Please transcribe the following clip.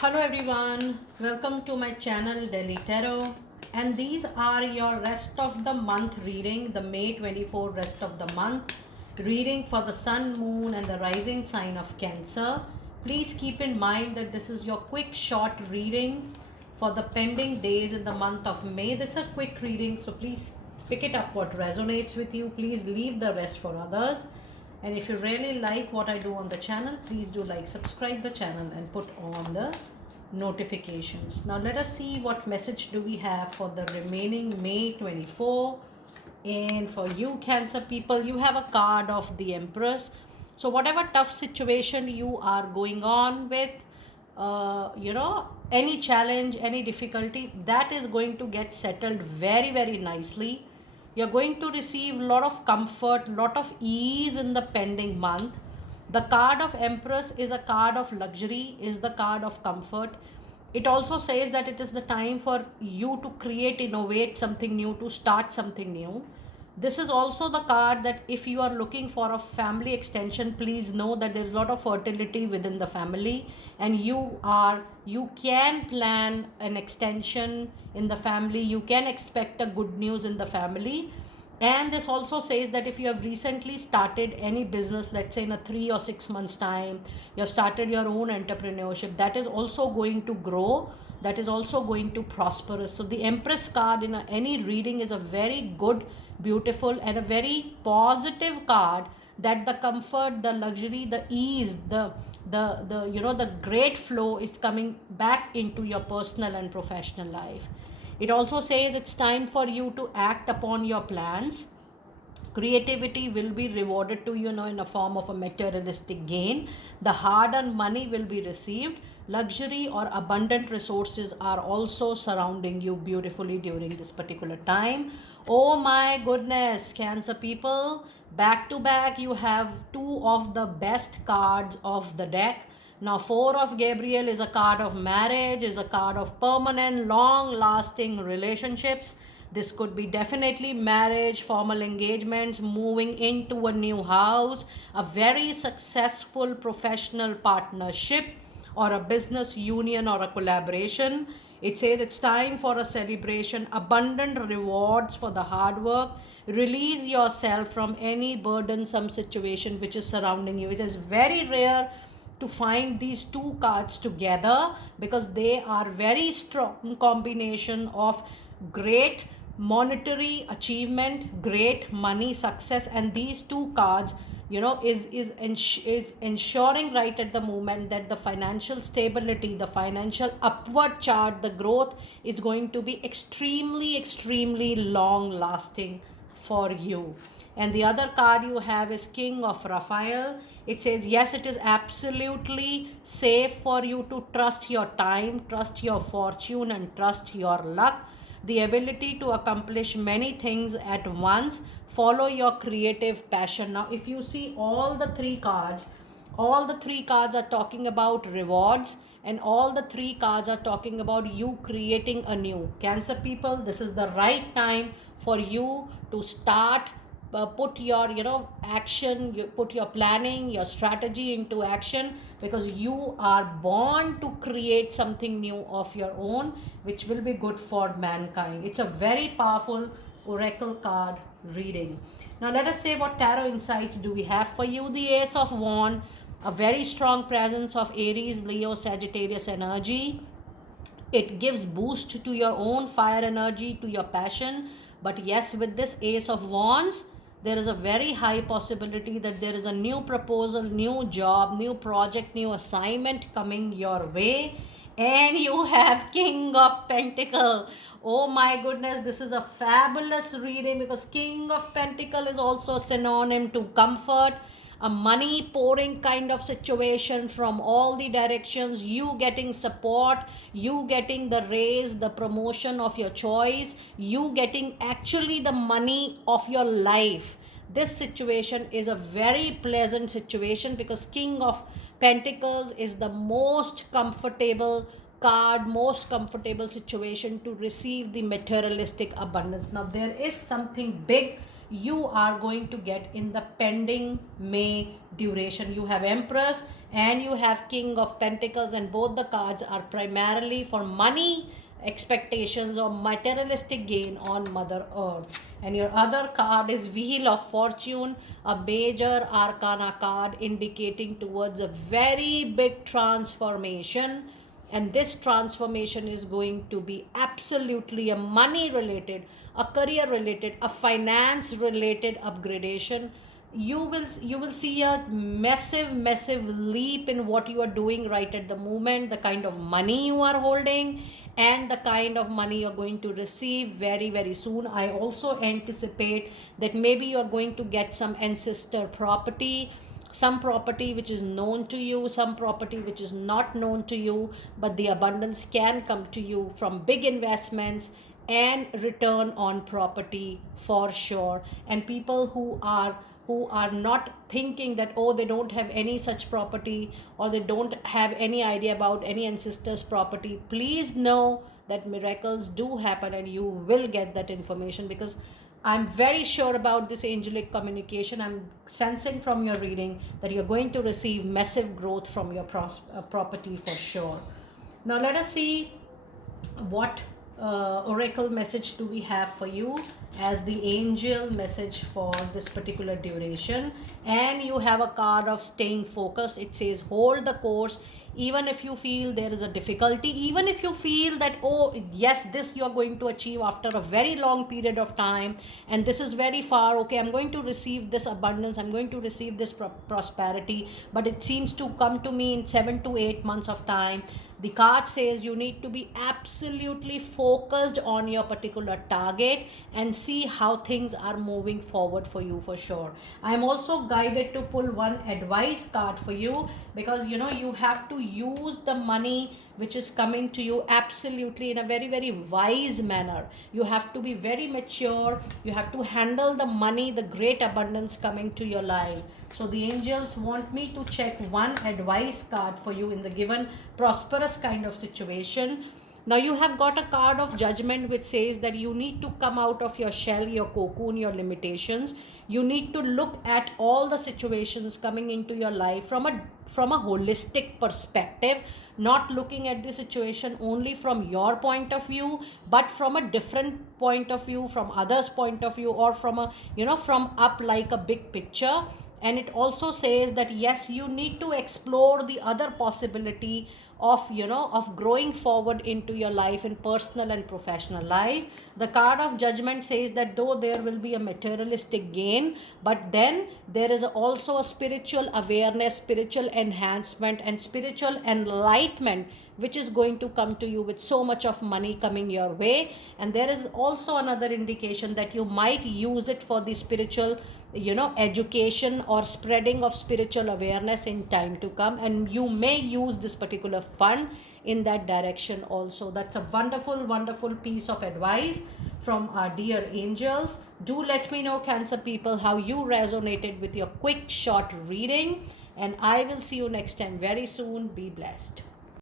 Hello everyone, welcome to my channel Delhi Tarot, and these are your rest of the month reading, the May 24 rest of the month reading for the sun, moon and the rising sign of Cancer. Please keep in mind that this is your quick short reading for the pending days in the month of May. This is a quick reading, so please pick it up what resonates with you. Please leave the rest for others. And if you really like what I do on the channel, please do like, subscribe the channel and put on the notifications. Now let us see what message do we have for the remaining May 24. And for you Cancer people, you have a card of the Empress. So whatever tough situation you are going on with, any challenge, any difficulty, that is going to get settled very, very nicely. You're going to receive a lot of comfort, lot of ease in the pending month. The card of Empress is a card of luxury, is the card of comfort. It also says that it is the time for you to create, innovate something new, to start something new. This is also the card that if you are looking for a family extension, please know that there is a lot of fertility within the family, and you can plan an extension in the family. You can expect a good news in the family. And this also says that if you have recently started any business, let's say in a 3 or 6 months time, you have started your own entrepreneurship, that is also going to grow, that is also going to prosper. So the Empress card in any reading is a very good, beautiful and a very positive card, that the comfort, the luxury, the ease, the great flow is coming back into your personal and professional life. It also says it's time for you to act upon your plans. Creativity will be rewarded to you, in a form of a materialistic gain. The hard earned money will be received. Luxury or abundant resources are also surrounding you beautifully during this particular time. Oh my goodness, Cancer people, back to back you have two of the best cards of the deck. Now, Four of Gabriel is a card of marriage, is a card of permanent, long lasting relationships. This could be definitely marriage, formal engagements, moving into a new house, a very successful professional partnership, or a business union or a collaboration. It says it's time for a celebration, abundant rewards for the hard work. Release yourself from any burdensome situation which is surrounding you. It is very rare to find these two cards together, because they are very strong combination of great monetary achievement, great money success, and these two cards, is ensuring right at the moment that the financial stability, the financial upward chart, the growth is going to be extremely, extremely long lasting for you. And the other card you have is King of Raphael. It says, yes, it is absolutely safe for you to trust your time, trust your fortune, and trust your luck. The ability to accomplish many things at once. Follow your creative passion. Now, if you see all the three cards are talking about rewards, and all the three cards are talking about you creating a new. Cancer people, this is the right time for you to start, put your action, you put your planning, your strategy into action, because you are born to create something new of your own, which will be good for mankind. It's a very powerful oracle card reading. Now let us say what tarot insights do we have for you. The Ace of Wands, a very strong presence of Aries, Leo, Sagittarius energy. It gives boost to your own fire energy, to your passion. But yes, with this Ace of Wands, there is a very high possibility that there is a new proposal, new job, new project, new assignment coming your way. And you have King of Pentacle. Oh my goodness, this is a fabulous reading, because King of Pentacle is also synonym to comfort, a money pouring kind of situation from all the directions, you getting support, you getting the raise, the promotion of your choice, you getting actually the money of your life. This situation is a very pleasant situation, because King of Pentacles is the most comfortable card, most comfortable situation to receive the materialistic abundance. Now there is something big you are going to get in the pending May duration. You have Empress and you have King of Pentacles, and both the cards are primarily for money expectations or materialistic gain on Mother Earth. And your other card is Wheel of Fortune, a major arcana card indicating towards a very big transformation. And this transformation is going to be absolutely a money related, a career related, a finance related upgradation. You will see a massive leap in what you are doing right at the moment, the kind of money you are holding and the kind of money you're going to receive very soon. I also anticipate that maybe you're going to get some ancestor property, some property which is known to you, some property which is not known to you, but the abundance can come to you from big investments and return on property for sure. And people who are not thinking that, oh, they don't have any such property or they don't have any idea about any ancestors property, please know that miracles do happen and you will get that information, because I'm very sure about this angelic communication. I'm sensing from your reading that you're going to receive massive growth from your property for sure. Now let us see what oracle message do we have for you as the angel message for this particular duration. And you have a card of staying focused. It says hold the course, even if you feel there is a difficulty, even if you feel that, oh yes, this you are going to achieve after a very long period of time and this is very far, okay, I'm going to receive this abundance, I'm going to receive this prosperity, but it seems to come to me in 7 to 8 months of time. The card says you need to be absolutely focused on your particular target and see how things are moving forward for you for sure. I am also guided to pull one advice card for you, because you have to use the money which is coming to you absolutely in a very wise manner. You have to be very mature. You have to handle the money, the great abundance coming to your life. So the angels want me to check one advice card for you in the given prosperous kind of situation. Now you have got a card of judgment which says that you need to come out of your shell, your cocoon, your limitations. You need to look at all the situations coming into your life from a holistic perspective, not looking at the situation only from your point of view, but from a different point of view, from others' point of view, or from from up, like a big picture. And it also says that yes, you need to explore the other possibility of growing forward into your life in personal and professional life. The card of judgment says that though there will be a materialistic gain, but then there is also a spiritual awareness, spiritual enhancement and spiritual enlightenment which is going to come to you with so much of money coming your way. And there is also another indication that you might use it for the spiritual education or spreading of spiritual awareness in time to come, and you may use this particular fund in that direction also. That's a wonderful piece of advice from our dear angels. Do let me know, Cancer people, how you resonated with your quick short reading, and I will see you next time very soon. Be blessed.